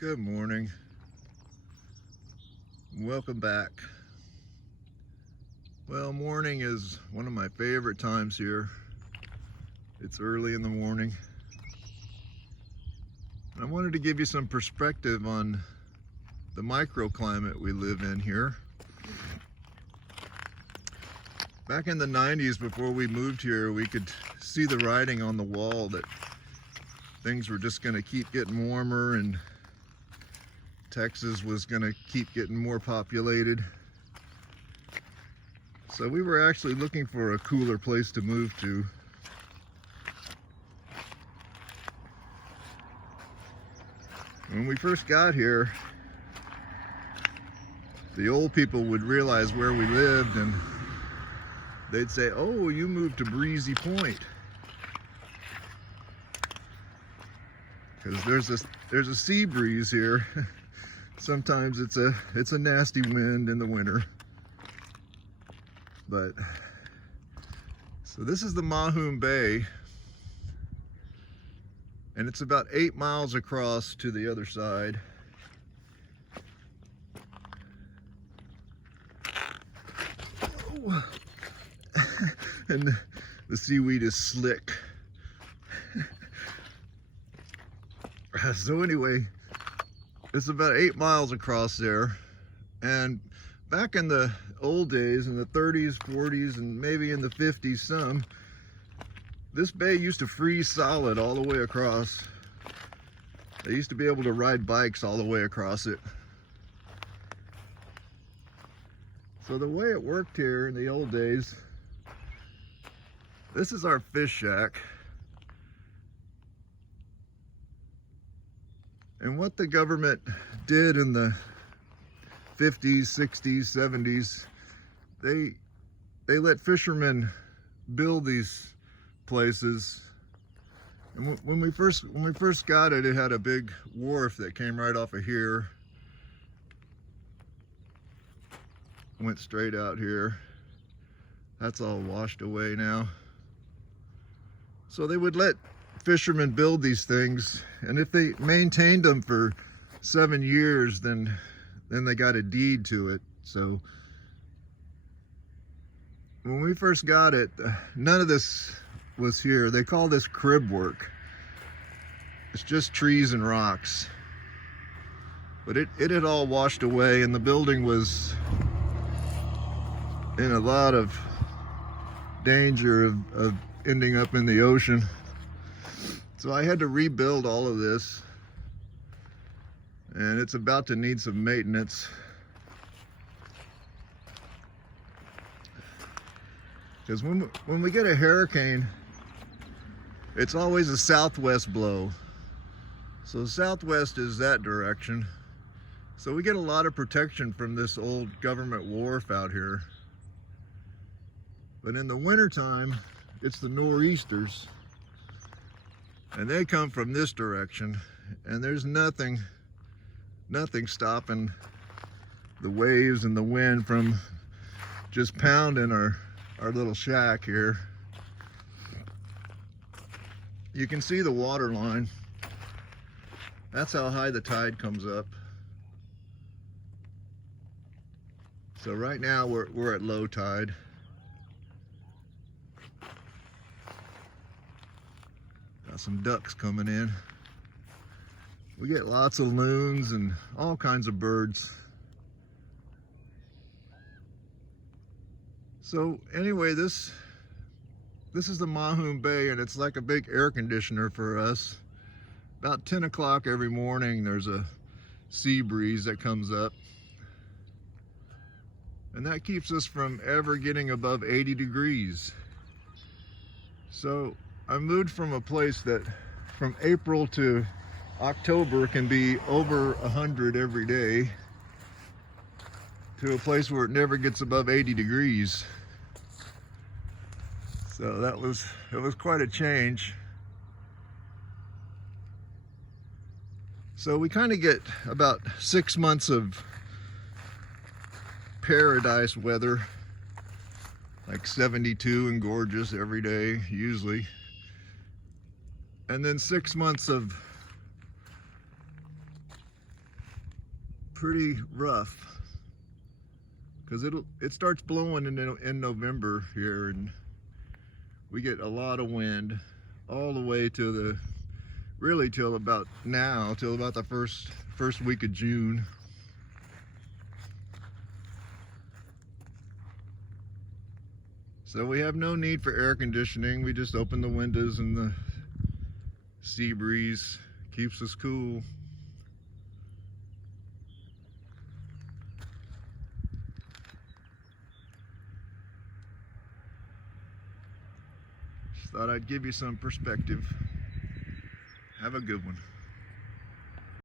Good morning. Welcome back. Well, morning is one of my favorite times here. It's early in the morning. And I wanted to give you some perspective on the microclimate we live in here. Back in the 90s, before we moved here, we could see the writing on the wall that things were just going to keep getting warmer and Texas was going to keep getting more populated. So we were actually looking for a cooler place to move to. When we first got here, the old people would realize where we lived and they'd say, "Oh, you moved to Breezy Point." Because there's a sea breeze here. Sometimes it's a nasty wind in the winter. But so this is the Mahoom Bay, and it's about 8 miles across to the other side. Oh. And the seaweed is slick. So anyway, it's about 8 miles across there, and back in the old days, in the 30s, 40s, and maybe in the 50s this bay used to freeze solid all the way across. They used to be able to ride bikes all the way across it. So the way it worked here in the old days, this is our fish shack. And what the government did in the 50s, 60s, 70s, they let fishermen build these places. And when we first got it, it had a big wharf that came right off of here, went straight out here. That's all washed away now. So they would let fishermen build these things, and if they maintained them for 7 years, then they got a deed to it. So when we first got it, none of this was here. They call this crib work. It's just trees and rocks. But it had all washed away, and the building was in a lot of danger of ending up in the ocean. So I had to rebuild all of this, and it's about to need some maintenance. Because when we get a hurricane, it's always a southwest blow. So southwest is that direction. So we get a lot of protection from this old government wharf out here. But in the wintertime, it's the nor'easters. And they come from this direction, and there's nothing stopping the waves and the wind from just pounding our little shack here. You can see the water line. That's how high the tide comes up. So right now we're at low tide. Got some ducks coming in. We get lots of loons and all kinds of birds. So anyway, this is the Mahoom Bay, and it's like a big air conditioner for us. About 10 o'clock every morning, there's a sea breeze that comes up, and that keeps us from ever getting above 80 degrees. So I moved from a place that from April to October can be over 100 every day to a place where it never gets above 80 degrees. So it was quite a change. So we kind of get about 6 months of paradise weather, like 72 and gorgeous every day, usually. And then 6 months of pretty rough because it starts blowing in November here, and we get a lot of wind all the way to really till about now, till about the first week of June. So we have no need for air conditioning. We just open the windows and the sea breeze keeps us cool. Just thought I'd give you some perspective. Have a good one.